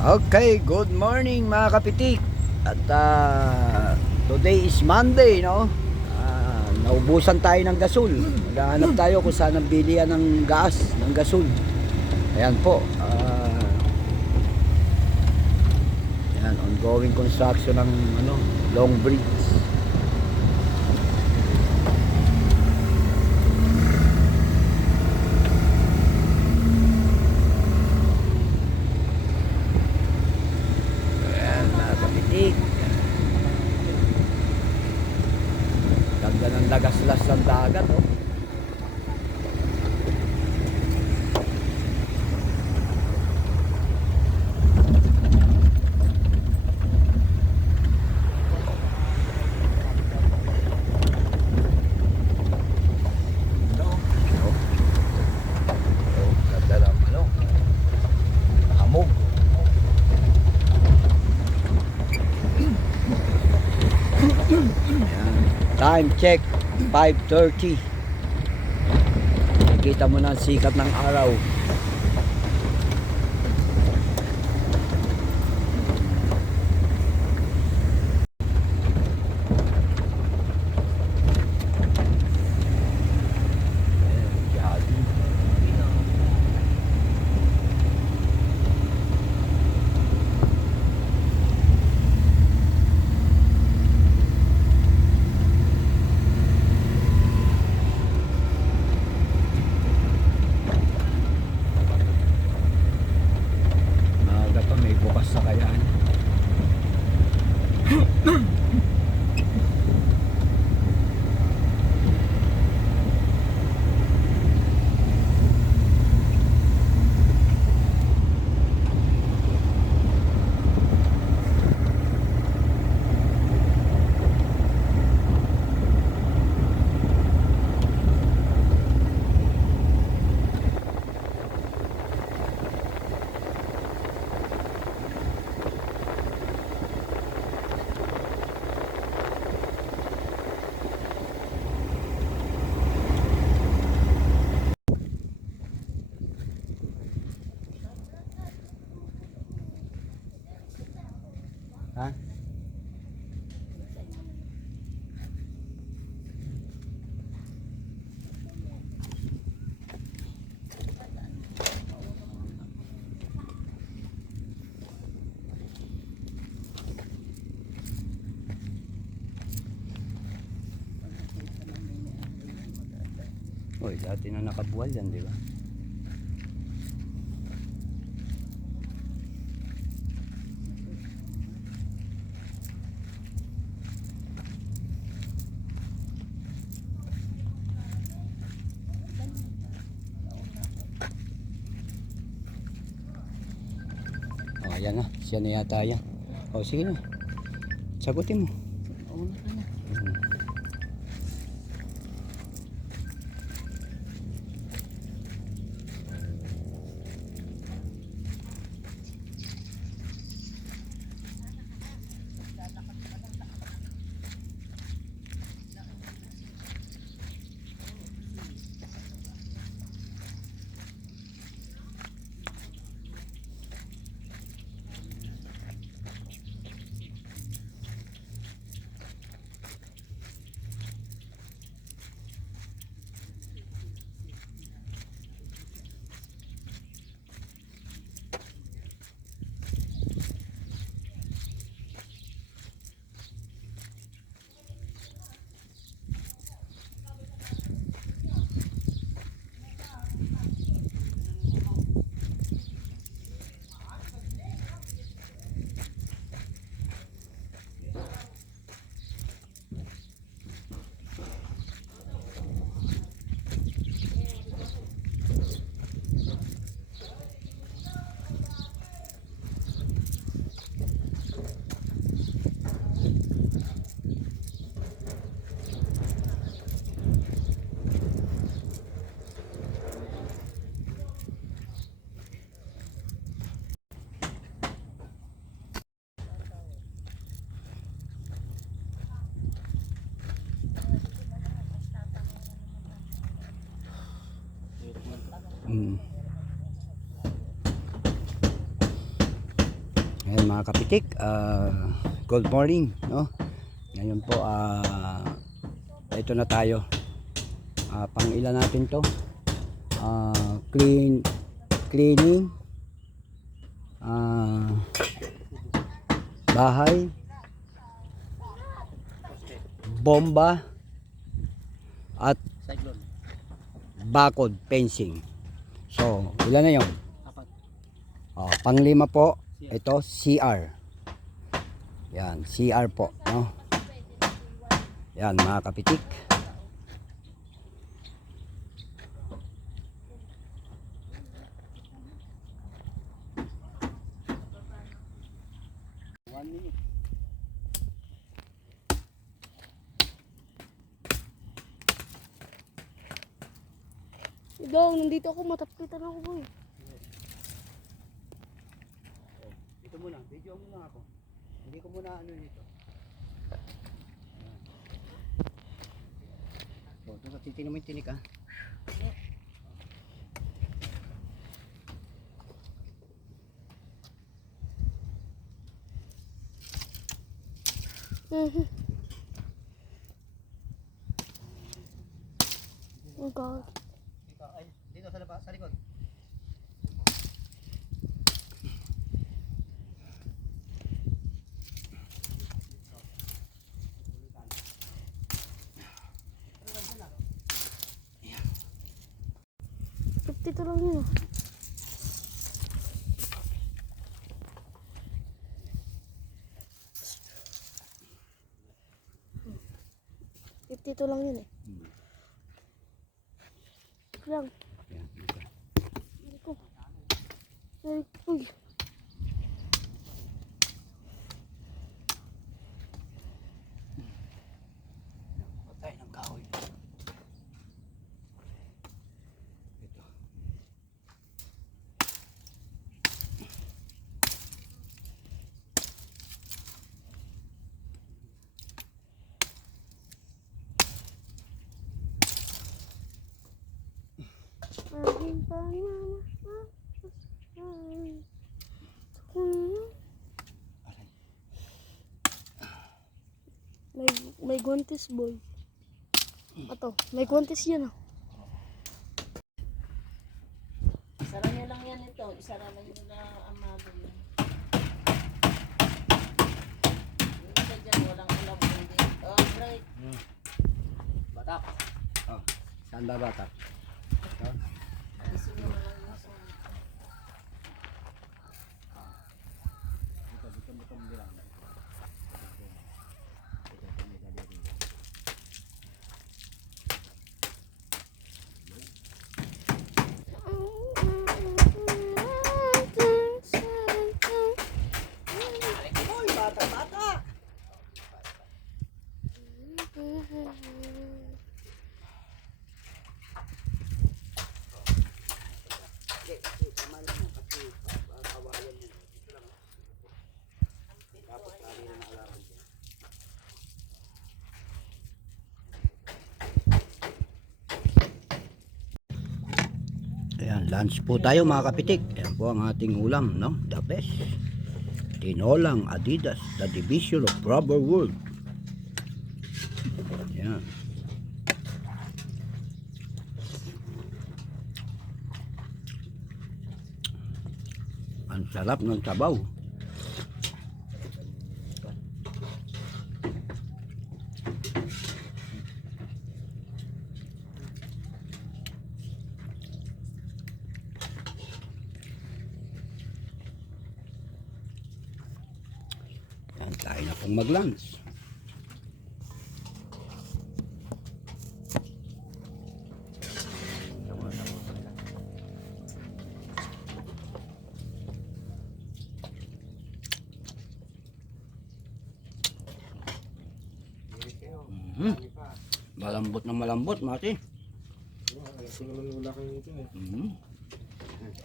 Okay, good morning mga kapitik. At today is Monday, no? Naubusan tayo ng gasol. Maghahanap tayo kung saan ang bilihan ng gas, ng gasol. Ayan po. Ayan, ongoing construction ng Long Bridge. Ganda ng lagaslas ng dagat, oh. Ganda ng hamog. Time check 5:30. Nakikita mo na ang sikat ng araw. Maaga pa, may bukas sa kayaan. Ha? Uy, dati na nakabuwal yan, di ba? Oh, ayan na. Siya na yata yan. Oh, sige na. Sagutin mo. Una ka na. Ayan mga kapitik, good morning, no? Ngayon po, ito na tayo. Pang ilan natin to? Cleaning, bahay, bomba, at bakod fencing. So, ilan na yun? Panglima po, ito CR. Yan, CR po, no? Yan mga kapitik. Dong, nandito ako, matapitan ako boy. Ito muna, video muna ako. Hindi ko muna ano nito. So, ito titingnan mo yung tinik, ha? Oh God. Ay, dito sa labas, sa likod. Dito lang yun. Dito lang yun eh. Lang. Yan, dito. Ko. Ay, uy. Patay ng kahoy. Ito. Aking pangmamahal. May guantes boy. Ato, may guantes yan ah. Isara niyo lang yan ito. Isara lang yun na amado yun. Yung isa dyan, walang ulam kundi. Oh, right. Batak. Oh, saan ba batak? Ito. Isin mo lang yung sa... Dito bilang. Hoy, bata. Ayan, lunch po tayo mga kapitik. Ayan po ang ating ulam, no? The best. Tinolang Adidas, the division of rubber wool. Ayan. Ang sarap ng sabaw. Ayan, tayo na pong mag-lunch. Malambot na malambot, Mati. Gusto naman wala kayo nito eh.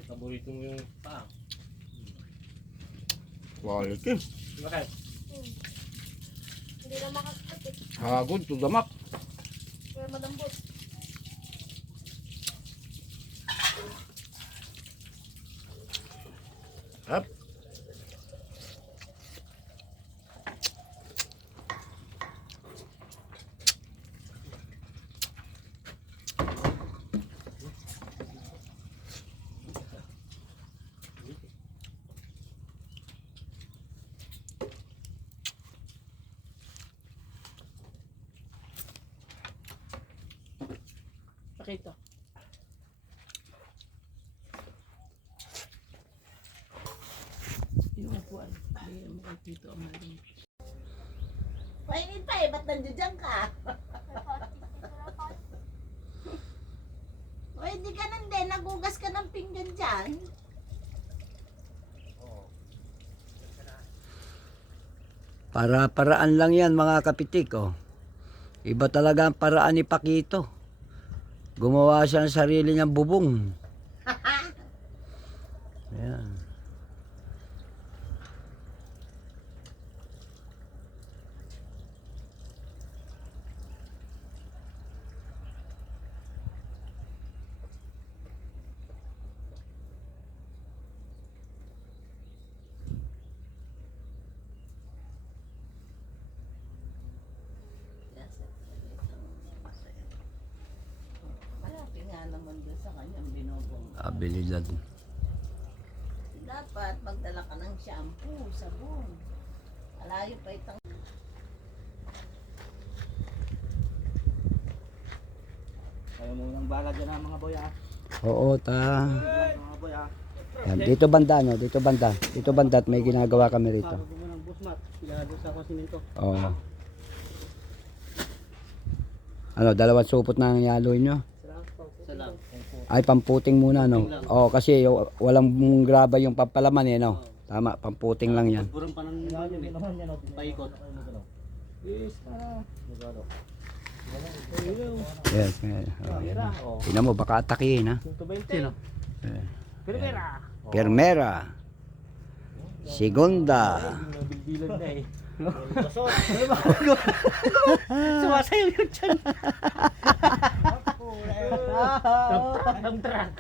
Paborito mo yung pa. Quality. Bakit? Hindi na makakapit eh. Hagod to damak. Kaya malambot. Hap. Pakita. Yung upuan. Hindi mo dito ang maling. Painin pa eh, ba't nandiyan ka? O hindi ka nang din, nagugas ka ng pinggan dyan. Para-paraan lang yan mga kapitik, oh. Iba talaga ang paraan ni Pakito. Gumawa siya ng sarili niyang bubong. Ayan. Malapit nga naman doon sa kanyang binobong. Abilidad. Dapat magdala ka ng shampoo, sabon. Alayo pa itang... Kaya mo nang bala dyan ang mga boy ah. Oo, ta. Mga boy ah. Yan, dito banda, no? Dito banda. Dito banda at may ginagawa kami rito. Bago mo ng busmat. Sila doon sa kwasimento. Oo. Ano, dalawang supot na ang yaloy nyo? Salam. Ay, pamputing muna, no? Oo, kasi walang graba yung papalaman, eh, no? Tama, pamputing lang yan. Burang pa ng paikot. Yes, Yes, oh, yan. Tingnan mo, baka atakihin, ha? 120. Eh, Primera. Permera. Segunda. Nabilbilan na eh. Sumasayaw yung tiyan. Tamtrak.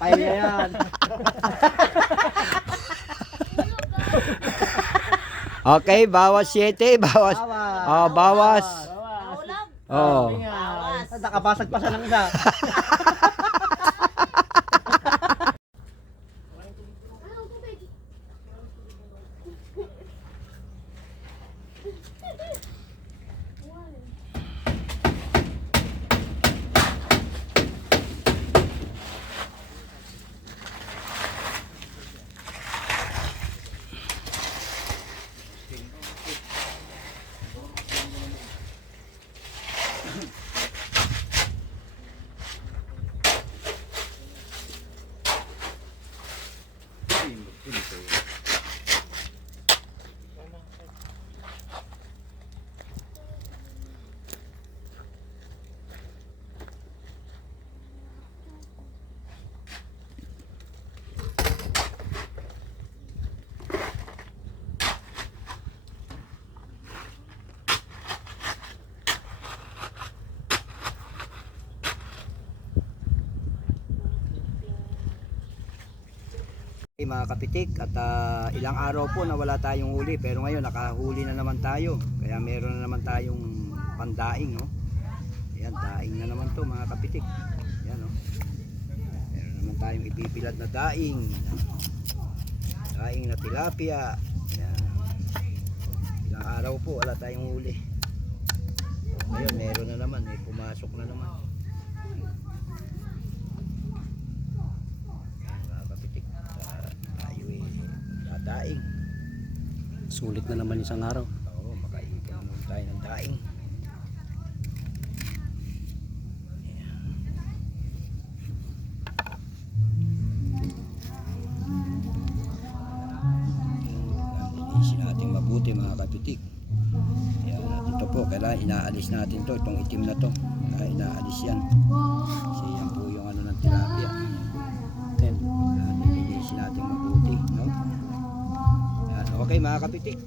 Kaya yan. Okay, bawas 7, bawas. Oh, bawas. Naulag? Oh. Bawas. Nakabasag pa sa lang isa. Okay, mga kapitik, at ilang araw po na wala tayong huli, pero ngayon nakahuli na naman tayo, kaya meron na naman tayong pandaing, no? Ayan, daing na naman to mga kapitik. Ayan, no? Meron naman tayong ipipilad na daing na tilapia. Ayan. Ilang araw po wala tayong huli, ngayon meron na naman, may pumasok na naman. Daing. Sulit na naman isang araw. Oo, makaipon naman tayo ng daing. Linisin natin mabuti mga kapitik. Ayan, at ito po, kailangan inaalis natin to, itong itim na to. Kailangan inaalis yan. Kasi yan po yung ano ng tilapia. Linisin natin mabuti, no? Okay mga kapitik,